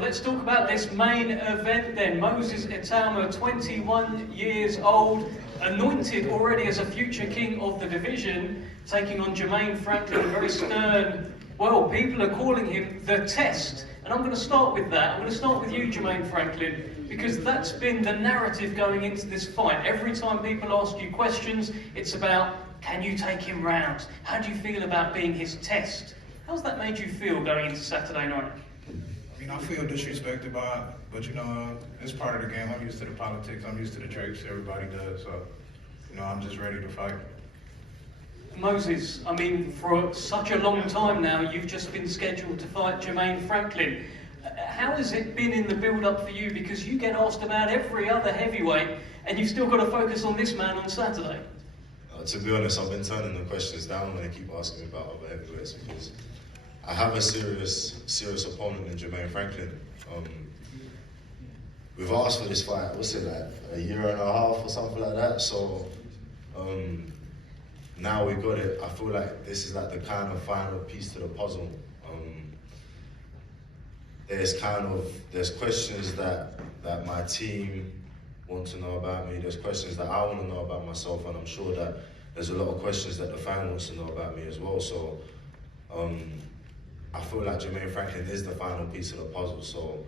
Well, let's talk about this main event then. Moses Itauma, 21 years old, anointed already as a future king of the division, taking on Jermaine Franklin, a very stern, well, people are calling him the test. And I'm going to start with that. I'm going to start with you, Jermaine Franklin, because that's been the narrative going into this fight. Every time people ask you questions, it's about, can you take him round? How do you feel about being his test? How's that made you feel going into Saturday night? I mean, I feel disrespected by it, but you know, it's part of the game. I'm used to the politics, I'm used to the tricks, everybody does, so, you know, I'm just ready to fight. Moses, I mean, for such a long time now, you've just been scheduled to fight Jermaine Franklin. How has it been in the build-up for you? Because you get asked about every other heavyweight, and you've still got to focus on this man on Saturday. To be honest, I've been turning the questions down when they keep asking me about other heavyweights because I have a serious opponent in Jermaine Franklin. We've asked for this fight, what's it like, a year and a half or something like that, so now we got it. I feel like this is like the kind of final piece to the puzzle. There's questions that my team want to know about me, there's questions that I want to know about myself, and I'm sure that there's a lot of questions that the fan wants to know about me as well, so I feel like Jermaine Franklin is the final piece of the puzzle, so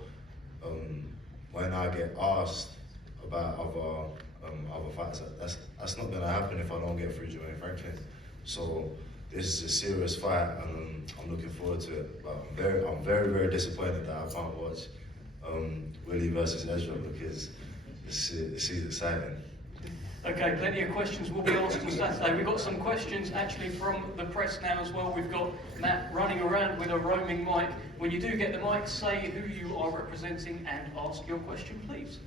when I get asked about other fights, that's not going to happen if I don't get through Jermaine Franklin. So this is a serious fight, and I'm looking forward to it. But I'm very disappointed that I can't watch Willie versus Ezra because it's exciting. Okay, plenty of questions will be asked on Saturday. We've got some questions actually from the press now as well. We've got Matt running around with a roaming mic. When you do get the mic, say who you are representing and ask your question, please.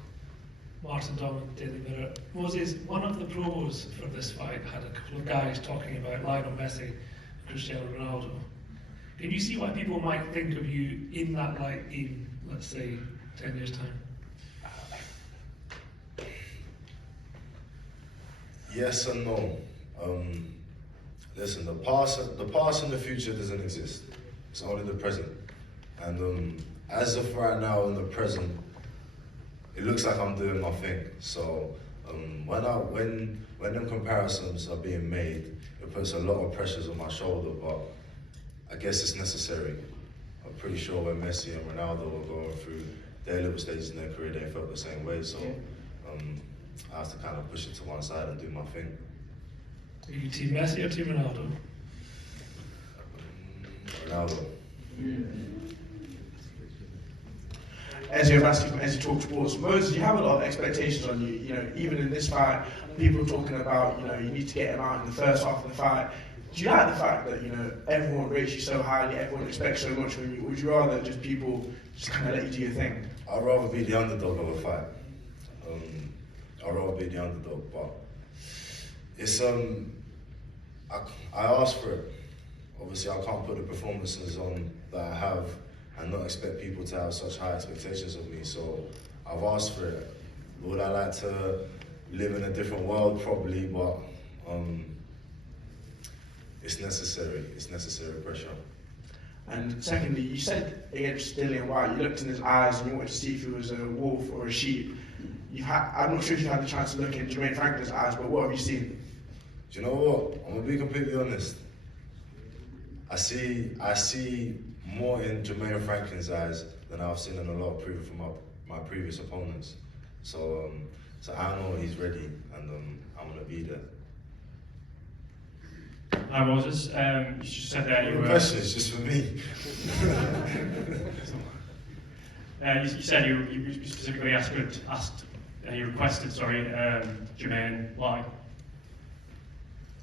Martin Dolan, Daily Mirror. Moses, one of the promos for this fight had a couple of guys talking about Lionel Messi and Cristiano Ronaldo. Can you see why people might think of you in that light in, let's say, 10 years' time? Yes and no. Listen, the past and the future doesn't exist. It's only the present. And as of right now in the present, it looks like I'm doing my thing. So when them comparisons are being made, it puts a lot of pressures on my shoulder, but I guess it's necessary. I'm pretty sure when Messi and Ronaldo were going through their little stages in their career, they felt the same way. So I have to kind of push it to one side and do my thing. Are you Team Messi or Team Ronaldo? Ronaldo. As you're asking from As You Talk Sports, Moses, you have a lot of expectations on you. You know, even in this fight, people are talking about, you know, you need to get him out in the first half of the fight. Do you like the fact that, you know, everyone rates you so highly, everyone expects so much from you? Would you rather just people just kind of let you do your thing? I'd rather be the underdog of a fight. I'd rather be the underdog, but it's I asked for it. Obviously, I can't put the performances on that I have and not expect people to have such high expectations of me. So I've asked for it. Would I like to live in a different world? Probably, but it's necessary. It's necessary pressure. And secondly, you said against Dillian White, you looked in his eyes and you wanted to see if he was a wolf or a sheep. I'm not sure if you had the chance to look in Jermaine Franklin's eyes, but what have you seen? Do you know what? I'm gonna be completely honest. I see more in Jermaine Franklin's eyes than I've seen in a lot of from my previous opponents. So I know he's ready, and I'm gonna be there. Hi Moses, you just said that you were... question is just for me. You said you specifically you requested, Jermaine, why?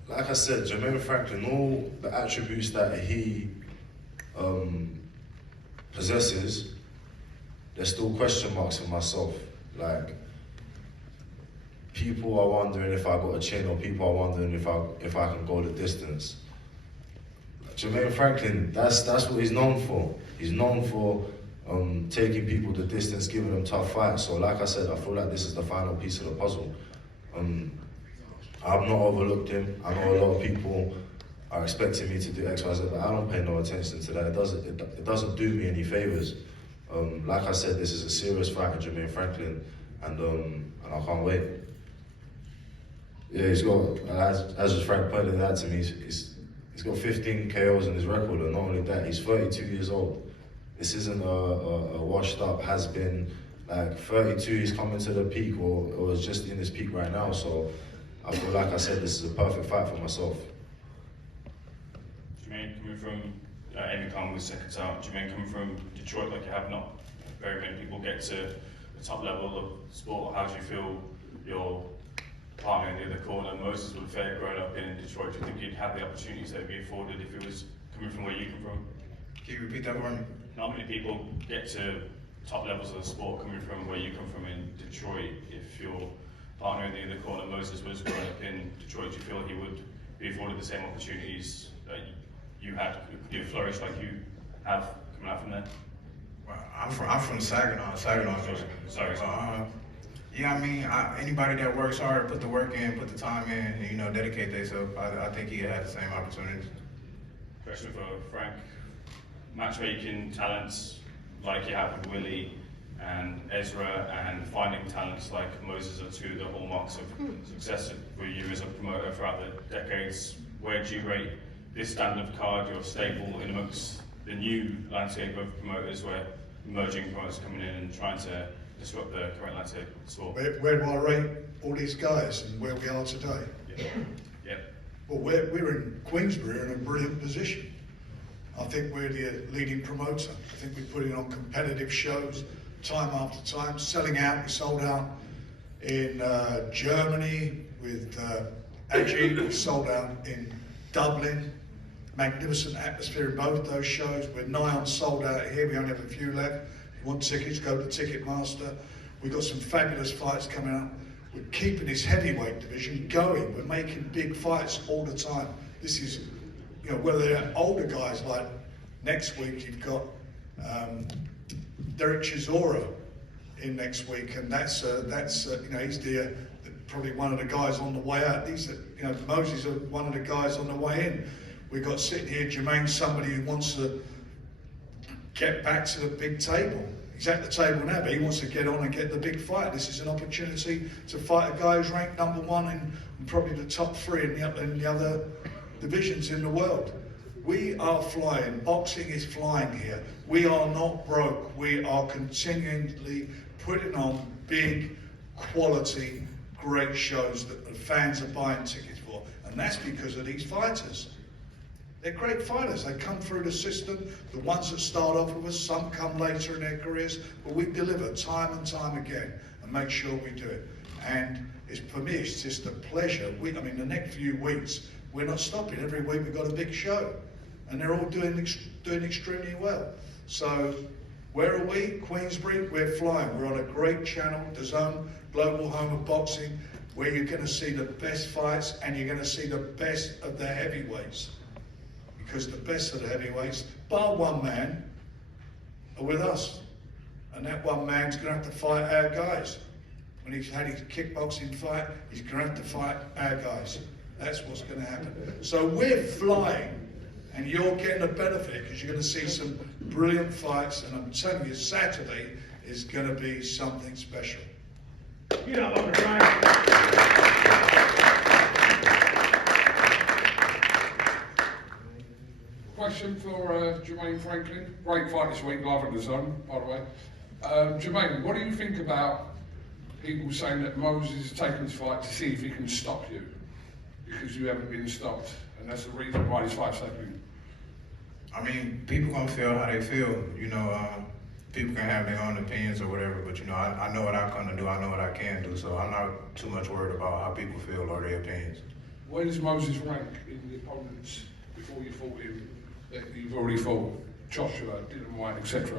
Like I said, Jermaine Franklin, all the attributes that he possesses, there's still question marks for myself. Like, people are wondering if I got a chin, or people are wondering if I can go the distance. Jermaine Franklin, that's what he's known for. He's known for taking people the distance, giving them tough fights. So like I said, I feel like this is the final piece of the puzzle. I've not overlooked him. I know a lot of people are expecting me to do X, Y, Z, but I don't pay no attention to that. It doesn't do me any favors. Like I said, this is a serious fight with Jermaine Franklin, and I can't wait. Yeah, he's got, as Frank pointed out to me, he's got 15 KOs in his record, and not only that, he's 32 years old. This isn't a washed up, has been, like 32, he's coming to the peak, or is just in his peak right now, so I feel like I said, this is a perfect fight for myself. Jermaine, coming from Amy Khan was second out. Jermaine, coming from Detroit, like you have, not very many people get to the top level of sport. How do you feel your partner in the other corner, Moses, would fare growing up in Detroit? Do you think he'd have the opportunities that would be afforded if he was coming from where you come from? Can you repeat that for me? Not many people get to top levels of the sport coming from where you come from in Detroit. If your partner in the other corner, Moses, was growing up in Detroit, do you feel he would be afforded the same opportunities that you had? Could you flourish like you have coming out from there? Well, I'm from Saginaw. Sorry. Yeah, I mean, anybody that works hard, put the work in, put the time in, and, you know, dedicate themselves, I think he had the same opportunities. Question for Frank. Matchmaking talents like you have with Willie and Ezra, and finding talents like Moses are two of the hallmarks of success for you as a promoter throughout the decades. Where do you rate this standard of card, your stable, in amongst the new landscape of promoters, where emerging promoters coming in and trying to disrupt the current landscape of sport? Where do I rate all these guys and where we are today? Yeah. Well, we're in Queensbury, in a brilliant position. I think we're the leading promoter. I think we're putting on competitive shows time after time, selling out. We sold out in Germany with Agi. We sold out in Dublin. Magnificent atmosphere in both those shows. We're nigh on sold out here. We only have a few left. If you want tickets, go to Ticketmaster. We've got some fabulous fights coming up. We're keeping this heavyweight division going. We're making big fights all the time. This is, you know, whether they're older guys, like next week you've got Derek Chisora in next week, and that's you know, he's probably one of the guys on the way out. These are, you know, Moses are one of the guys on the way in. We've got sitting here Jermaine, somebody who wants to get back to the big table. He's at the table now, but he wants to get on and get the big fight. This is an opportunity to fight a guy who's ranked #1 and probably the top 3 in the other divisions in the world. We are flying. Boxing is flying here. We are not broke. We are continually putting on big, quality, great shows that the fans are buying tickets for. And that's because of these fighters. They're great fighters. They come through the system. The ones that start off with us, some come later in their careers, but we deliver time and time again and make sure we do it. And for me, it's just a pleasure. I mean, the next few weeks, we're not stopping. Every week we've got a big show, and they're all doing extremely well. So where are we? Queensbury, we're flying. We're on a great channel, DAZN, global home of boxing, where you're going to see the best fights and you're going to see the best of the heavyweights. Because the best of the heavyweights, bar one man, are with us. And that one man's going to have to fight our guys. When he's had his kickboxing fight, he's going to have to fight our guys. That's what's going to happen. So we're flying, and you're getting a benefit because you're going to see some brilliant fights, and I'm telling you, Saturday is going to be something special. You know what we're trying. Question for Jermaine Franklin. Great fight this week, live on DAZN, by the way. Jermaine, what do you think about people saying that Moses is taking this fight to see if he can stop you? Because you haven't been stopped, and that's the reason why this fight's happening. I mean, people gonna feel how they feel. You know, people can have their own opinions or whatever, but you know, I know what I come to do. I know what I can do, so I'm not too much worried about how people feel or their opinions. Where does Moses rank in the opponents before you fought him? That you've already fought Joshua, Dylan White, etc.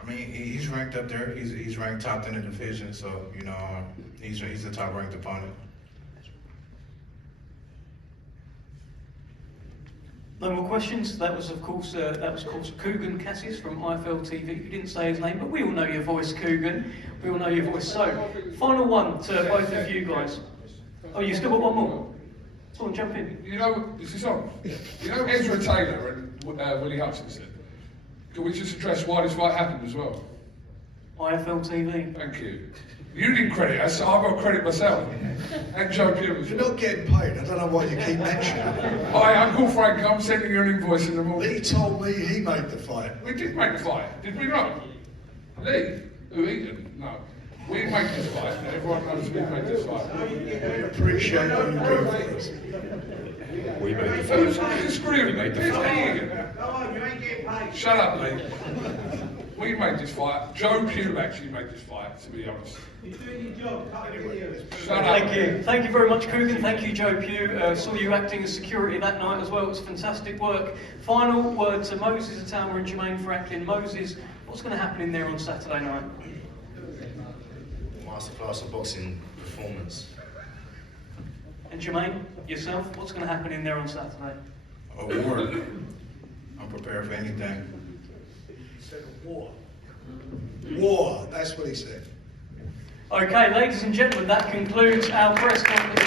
I mean, he's ranked up there. He's ranked top in the division, so you know, he's a top ranked opponent. No more questions. That was, of course, Coogan Cassis from IFL TV, who didn't say his name, but we all know your voice, Coogan. We all know your voice. So, final one to both of you guys. Oh, you still got one more? Go on, jump in. You know, is this on? You know Ezra Taylor and Willie Hutchinson? Can we just address why this fight happened as well? IFL TV. Thank you. You didn't credit us, I've got credit myself. And Joe Pugh as You're well. not getting paid. I don't know why you keep mentioning it. Hi, Uncle Frank, I'm sending you an invoice in the morning. Lee told me he made the fight. We did make the fight, did we not? Lee? Who, Egan? No. We made this fight, everyone knows we made this fight. We appreciate what you do for us. We made the Who's fight. going to disagree with me? made the It's fight. Egan. Shut up, Lee. We made this fight. Joe Pugh actually made this fight, to be honest. Shut up. Thank you. Thank you very much, Coogan. Thank you, Joe Pugh. Saw you acting as security that night as well. It was fantastic work. Final word to Moses Itauma and Jermaine Franklin. Moses, what's going to happen in there on Saturday night? Masterclass of boxing performance. And Jermaine, yourself, what's going to happen in there on Saturday? A war. I'm prepared for anything. He said war. War, that's what he said. Okay, ladies and gentlemen, that concludes our press conference.